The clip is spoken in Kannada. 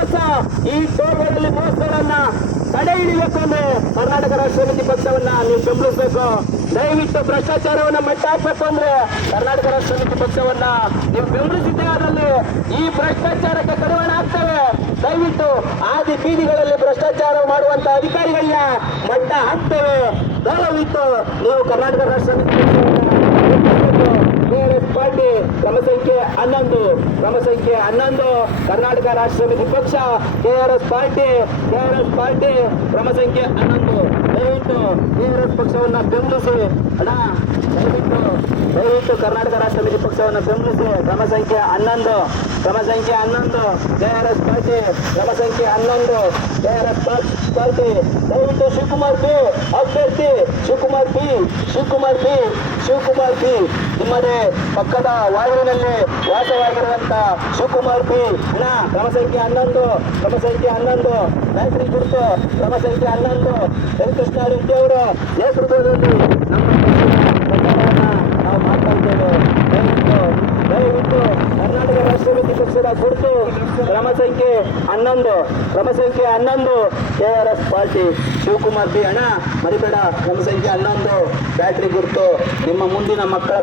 ಮೋಸ, ಈ ಟೋಲ್ಗಳಲ್ಲಿ ಮೋಸಗಳನ್ನ ತಡೆ ಹಿಡಿಬೇಕು ಅಂದ್ರೆ ಕರ್ನಾಟಕ ರಾಷ್ಟ್ರ ಸಮಿತಿ ಪಕ್ಷವನ್ನ ನೀವು ಬೆಂಬಲಿಸಬೇಕು. ದಯವಿಟ್ಟು ಭ್ರಷ್ಟಾಚಾರವನ್ನ ಮಟ್ಟ ಹಾಕ್ಬೇಕು ಅಂದ್ರೆ ಕರ್ನಾಟಕ ರಾಷ್ಟ್ರ ಸಮಿತಿ ಪಕ್ಷವನ್ನ ನೀವು ಬೆಂಬಲಿಸಿದ್ದೇ ಆದಲ್ಲಿ ಈ ಭ್ರಷ್ಟಾಚಾರಕ್ಕೆ ಕಡಿವಾಣ ಆಗ್ತವೆ. ದಯವಿಟ್ಟು ಆದಿ ಬೀದಿಗಳಲ್ಲಿ ಭ್ರಷ್ಟಾಚಾರ ಮಾಡುವಂತ ಅಧಿಕಾರಿಗಳನ್ನ ಮಟ್ಟ ಹಾಕ್ತೇವೆ. ದಯವಿಟ್ಟು ನೀವು ಕರ್ನಾಟಕ ರಾಷ್ಟ್ರ ಸಮಿತಿ ಕೆಆರ್ಎಸ್ ಪಾರ್ಟಿ ಕ್ರಮ ಸಂಖ್ಯೆ 11 ಕರ್ನಾಟಕ ರಾಷ್ಟ್ರ ಸಮಿತಿ ಪಕ್ಷ ಕೆಆರ್ಎಸ್ ಪಾರ್ಟಿ ಕ್ರಮ ಸಂಖ್ಯೆ 11. ದಯವಿಟ್ಟು ಕೆಆರ್ಎಸ್ ಪಕ್ಷವನ್ನ ಬೆಂಬಲಿಸಿ ಅಣ್ಣ. ದಯವಿಟ್ಟು ಕರ್ನಾಟಕ ರಾಷ್ಟ್ರ ಸಮಿತಿ ಪಕ್ಷವನ್ನು ಬೆಂಬಲಿಸಿ. ಕ್ರಮ ಸಂಖ್ಯೆ 11 ಕೆಆರ್ಎಸ್ ಪಾರ್ಟಿ ಕ್ರಮ ಸಂಖ್ಯೆ 11 ಕೆಆರ್ಎಸ್ ಪಾರ್ಟಿ. ದಯವಿಟ್ಟು ಶಿವಕುಮಾರ್ ಬಿ ಅಭ್ಯರ್ಥಿ ಶಿವಕುಮಾರ್ ಬಿ ನಿಮ್ಮದೇ ಪಕ್ಕದ ವಾರ್ಡಿನಲ್ಲಿ ವಾಸವಾಗಿರುವಂತ ಶಿವಕುಮಾರ್ ಬಿ ಅಣ್ಣ. ಕ್ರಮ ಸಂಖ್ಯೆ 11 ಗಾಯತ್ರಿ ಗುರುತು ಕ್ರಮ ಸಂಖ್ಯೆ 11 ವೆಂಕಟೇಶ ರೆಡ್ಡಿ ಅವರ ನೇತೃತ್ವದಲ್ಲಿ ನಮ್ಮ ಪ್ರಚಾರವನ್ನ ನಾವು ಮಾಡ್ತಾ ದಯವಿಟ್ಟು ಕರ್ನಾಟಕ ರಾಷ್ಟ್ರ ಸಮಿತಿ ಪಕ್ಷದ ಗುರುತು ಕ್ರಮ ಸಂಖ್ಯೆ 11 ಕೆಆರ್ಎಸ್ ಪಾರ್ಟಿ ಶಿವಕುಮಾರ್ ಬಿ ಅಣ್ಣ ಮರಿಬೇಡ. ಕ್ರಮ ಸಂಖ್ಯೆ 11 ಬ್ಯಾಟ್ರಿ ಗುರುತು ನಿಮ್ಮ ಮುಂದಿನ ಮಕ್ಕಳ